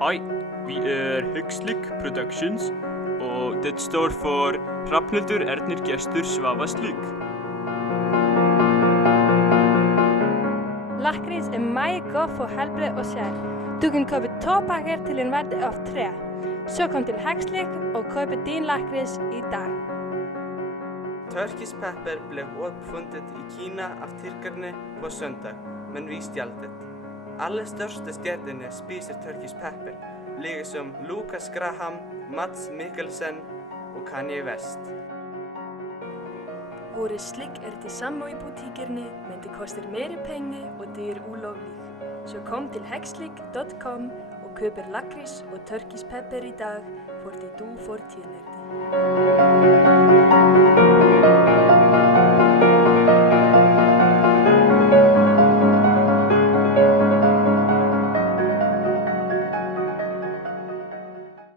Hej, vi HEGSlik Productions, og det står for Hrafnhildur Ernir Gestur HEGSlik. Lakrits meget godt for helbred og sjæl. Du kan købe 2 pakker til en værdi av 3. Så kom til HEGSlik og køpe din lakrits i dag. Turkispepper blev uppfunnet i Kina av tyrkerne på søndag, men vi stjal det. Alle største stjernene spiser turkispepper, liksom Lucas Graham, Mads Mikkelsen og Kanye West. Våre slik til samme i butikkerne, men det koster mer penger og det ulovlig. Så kom til HEGSlik.com og køper lakris og turkispepper i dag, fordi du fortjener det.